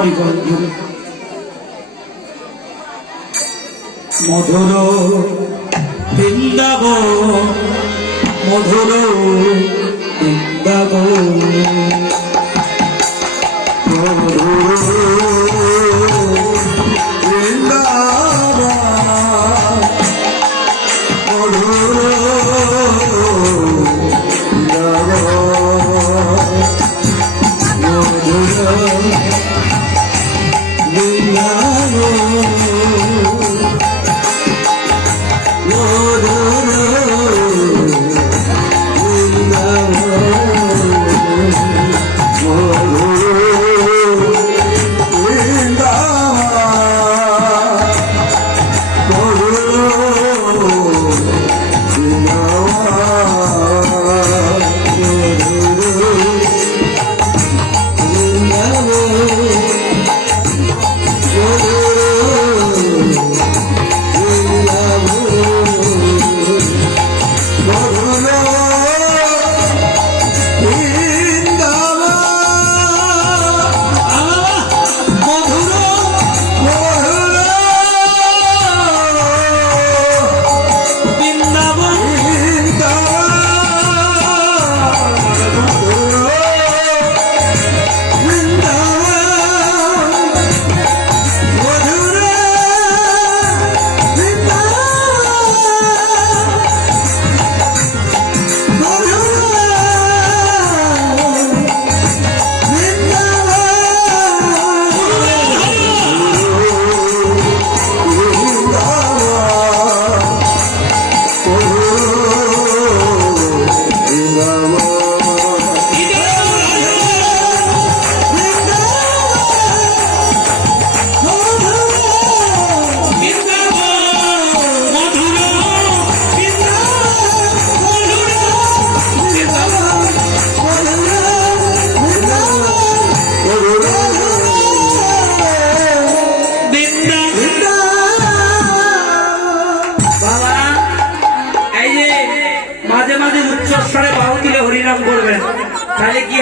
হরি হরি মধুর বৃন্দাব মধুর বৃন্দাব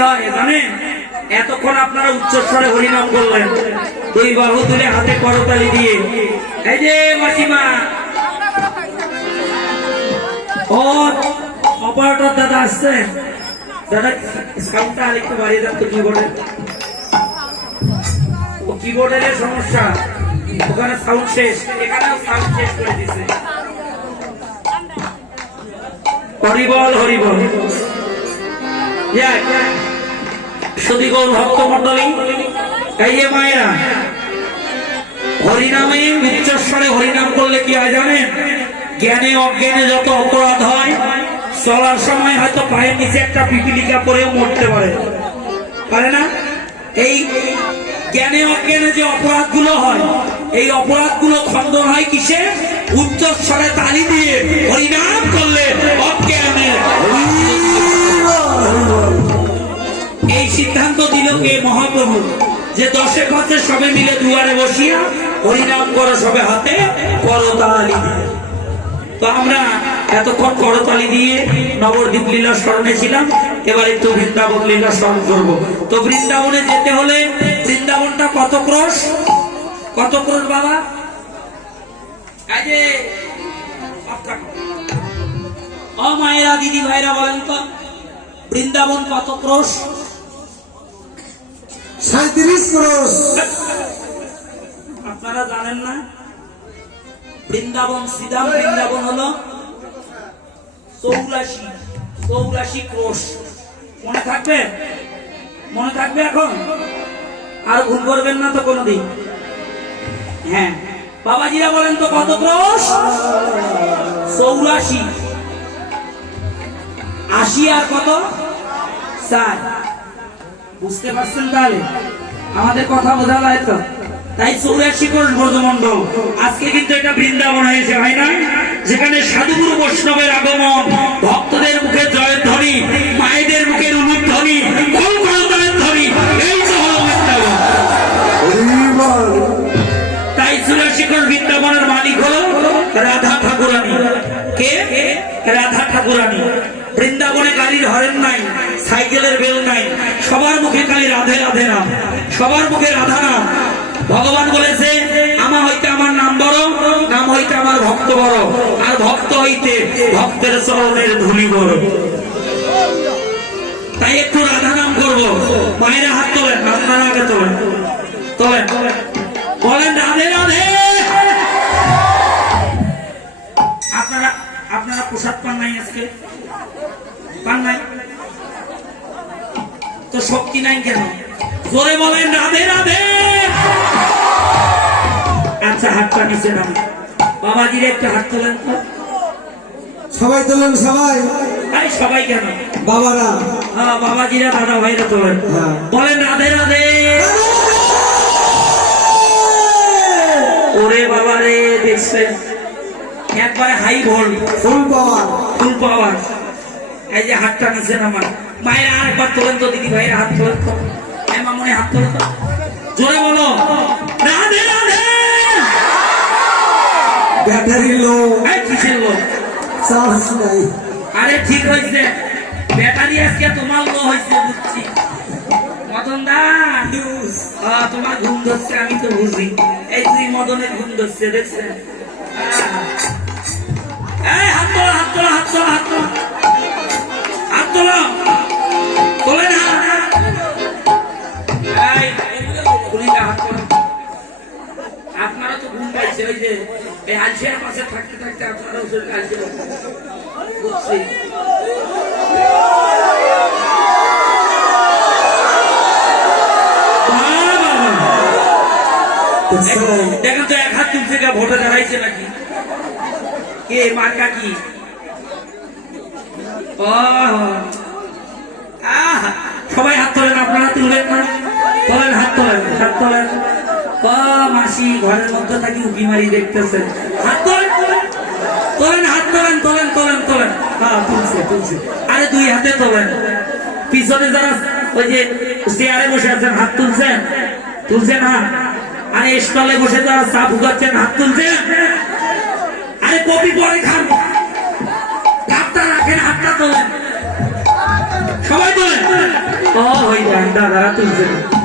হয় জানেন? এতক্ষণ আপনারা উচ্চস্বরে হরিনাম করলেন। দুই বাহু তুলে হাতে করতালি দিয়ে। এই যে মাসিমা। ও অপারেটর দাদা আসছে। দাদা সাউন্ডটা আরেকটু বাড়িয়ে দেন তো কিবোর্ডে ও কিবোর্ডের সমস্যা। ওখানে সাউন্ড শেষ। এখানেও সাউন্ড শেষ করে দিছে। হরিবল হরিবল। যাক, সুধী গৌর ভক্ত মন্ডলী এই যে মায়েরা, হরিনামে উচ্চস্বরে হরিনাম করলে কি হয় জানেন? জ্ঞানে অজ্ঞানে যত অপরাধ হয়, চলার সময় হয়তো পায়ের নিচে একটা পিপিলিকা পরেও মরতে পারে। পারে না? এই জ্ঞানে অজ্ঞানে যে অপরাধগুলো হয়, এই অপরাধগুলো খণ্ডন হয় কিসে? উচ্চস্বরে তালি দিয়ে হরিনাম করলে অজ্ঞানে। এই সিদ্ধান্ত দিল কে মহাপ্রভু? যে দশে পথে সবে মিলে দুয়ারে বসিয়া হরিনাম করো সবে হাতে করতালি। তো আমরা এতক্ষণ করতালি দিয়ে নবদ্বীপ লীলা স্মরণে ছিলাম, এবার একটু বৃন্দাবন লীলা স্মরণ করব। তো বৃন্দাবনে যেতে হলে বৃন্দাবনটা কত ক্রোশ? কত ক্রোশ বাবা? যে মায়েরা, দিদি ভাইরা বলেন তো, বৃন্দাবন কত ক্রোশ? সাঁত্রিশ ক্রোশ। আপনারা জানেন না? বৃন্দাবন শ্রীধাম বৃন্দাবন হলো চৌরাশি চৌরাশি ক্রোশ। মনে থাকবে? মনে থাকবে এখন? আর ভুল করবেন না তো কোনোদিন। হ্যাঁ। বাবাজিরা বলেন তো কত ক্রোশ? চৌরাশি। আশি আর কত? চার। বুঝতে পারছেন তাহলে? আমাদের কথা বোঝা যায় তো? তাই চৌরাশি কোষ ব্রজমন্ডল আজকে কিন্তু এটা বৃন্দাবন হয়েছে ভাই না? যেখানে সাধুগুরু বৈষ্ণবের আগমন, ভক্তদের মুখে জয়ের ধ্বনি মায়েদের মুখের উলুধ্বনি কলকাতা রাধে রাধে নাম সবার মুখে রাধা নাম ভগবান বলেছে আমার হইতে আমার নাম বড়, নাম হইতে আমার ভক্ত বড়, আর ভক্ত হইতে ভক্তের চরণের ধুলি বড়। তাই একটু রাধা নাম করব। মায়েরা হাত তোলেন, আপনারা আগে তোলেন। তোলেন। বলেন, রাধে রাধে। আপনারা আপনারা প্রসাদ পান নাই আজকে? পান নাই? তো শক্তি নাই কেন? জোরে বলেন রাধে রাধে। আচ্ছা হাতটা নিচে নাম। বাবাজির একটা হাত তোলেন তো। সবাই তোলেন সবাই। তাই সবাই কেন? বাবারা। হ্যাঁ বাবাজিরা দাদা ভাইরা তোলেন। হ্যাঁ। বলেন রাধে রাধে। ওরে বাবা রে দেখছেন একবারে হাই ভোল্ট ফুল পাওয়ার ফুল পাওয়ার এই যে হাতটা নিছেন আমার মায়ের আর একবার তোলেন তো দিদি ভাইয়ের হাত তোলেন তো। মামুনি হাত তোলেন তো। জোরে বলো। রাধে রাধে। ব্যাটারি লো এই কিসের লোক? চার্জ নাই। আরে ঠিক হয়েছে ব্যাটারি আজকে তোমার লো হয়েছে বুঝছি। মদন দা। আহ, তোমার ঘুম ধরছে আমি তো বুঝি। এই তুই মদনের ঘুম ধরছে দেখছেন? এই হাত তোলা হাত তোলা হাত তোলা হাত তোলা। ঘুম ওই যে আলসিয়ার পাশে থাকতে থাকতে আপনারা শরীর আলসিয়া বুঝছি দেখেন তো এক হাত তুলছে ভোটে দাঁড়াইছে নাকি? কে, মার্কা কি? ও আহ, সবাই হাত তোলেন আপনারা তুলবেন না তোলেন হাত তোলেন হাত তোলেন ও মাসি ঘরের মধ্যে থাকি উকি মারি দেখতেছেন। হাত তোলেন তোলেন, হাত তোলেন তোলেন তোলেন তোলেন। হ্যাঁ তুলছে তুলছে। আরে দুই হাতে তোলেন। পিছনে যারা ওই যে চেয়ারে বসে আছেন, হাত তুলছেন? তুলছেন হাত আরে স্টলে বসে যারা চা ফুকাচ্ছেন হাত তুলছেন? আরে কপি পরে খান। হাতটা রাখেন, হাতটা তোলেন। সবাই তোলেন। ও, ওই দাদারা তুলছেন।